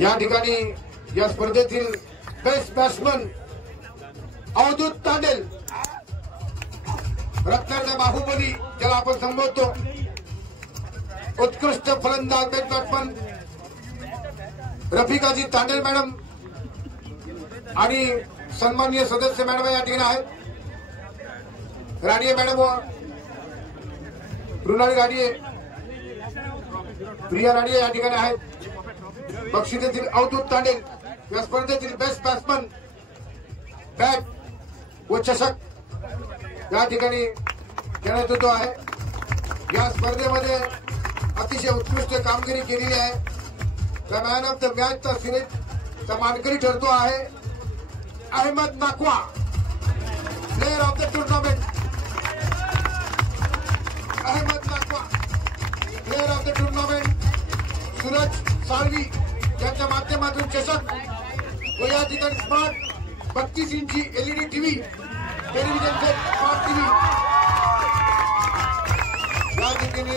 या ठिकाणी या स्पर्धेतील बेस्ट बॅट्समन अवधूत तांडेल, रत्नाचा बाहुबली ज्याला आपण संबोधतो, उत्कृष्ट फलंदाज बेस्ट बॅट्समन रफिकाजी तांडेल मॅडम आणि सन्माननीय सदस्य मॅडम या ठिकाणी आहेत. राडिये मॅडम, रुणाली राडिये, प्रिया राडिये या ठिकाणी आहेत. बक्षिसेतील अवधूत तांडेल या स्पर्धेतील बेस्ट बॅट्समन बॅट व चषक या ठिकाणी देण्यात येतो आहे. या स्पर्धेमध्ये अतिशय उत्कृष्ट कामगिरी केलेली आहे. त्या मॅन ऑफ द मॅचचा सिरीजचा मानकरी ठरतो आहे Ahmed Nakwa, player of the tournament. Ahmed Nakwa player of the tournament. Suraj Salvi यांच्या माध्यमातून चषक व या ठिकाणी स्मार्ट 32 इंची LED TV, television set, smart TV या ठिकाणी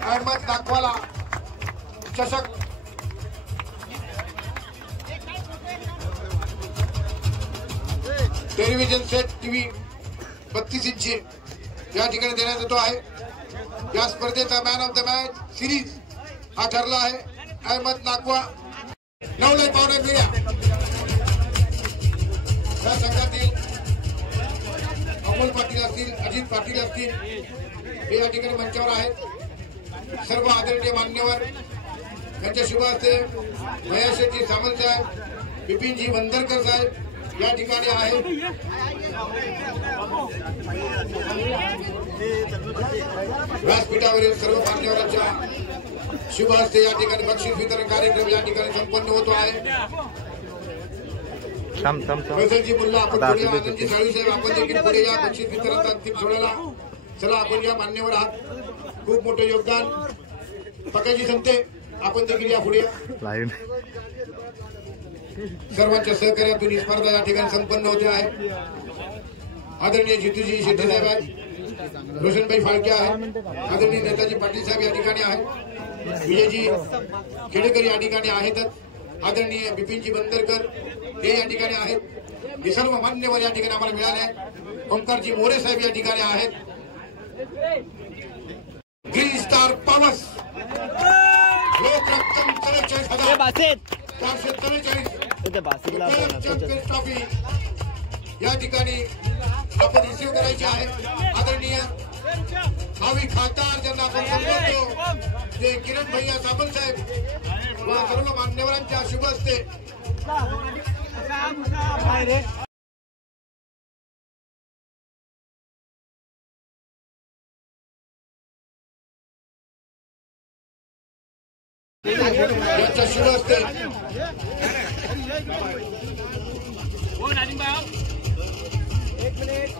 अहमद नाकवाला चषक. टेलिव्हिजन सेट टीव्ही 32 इंची या ठिकाणी देण्यात येतो आहे. या स्पर्धेचा man of the match series हा ठरला आहे अहमद नाकवा. नवले पावणे मिळ्या या संघातील अमोल पाटील असतील, अजित पाटील असतील, हे या ठिकाणी मंचावर आहेत. सर्व आदरणीय मान्यवर यांच्या शुभ हस्ते महेशजी सामंत साहेब, बिपिनजी वंदरकर साहेब या ठिकाणी आहेत. व्यासपीठावरील सर्व मान्यवरांच्या शुभ हस्ते या ठिकाणी बक्षीस वितरण कार्यक्रम या ठिकाणी संपन्न होतो आहे. फैसलजी मुल्ला आपण पुढे या, आनंदजी साळवी साहेब आपण देखील पुढे या बक्षीस वितरणाचा अंतिम सोहळ्याला. चला आपण या मान्यवर आहात, खूप मोठे योगदान. पकाजी संते आपण देखील या पुढे. सर्वांच्या सहकार्यातून ही स्पर्धा या ठिकाणी संपन्न होते आहे. आदरणीय जितूजी शेट्टी साहेब आहेत, रोशनभाई फाळके आहेत, आदरणीय नेताजी पाटील साहेब या ठिकाणी आहेत, विजयजी खेडेकर या ठिकाणी आहेतच, आदरणीय बिपिनजी बंदरकर हे या ठिकाणी आहेत. हे सर्व मान्यवर या ठिकाणी आम्हाला मिळाले आहेत. ओंकारजी मोरे साहेब या ठिकाणी आहेत. ग्रीन स्टार पॉवर्स लोक रक्कम 44,443 ट्रॉफी या ठिकाणी आपण रिसिव्ह करायची आहे. आदरणीय भावी खासदार ज्यांना आपण बोलतो ते किरण भैया सामंत साहेब व सर्व मान्यवरांच्या शुभ हस्ते यांच्या शुभ हस्ते एक मिनिट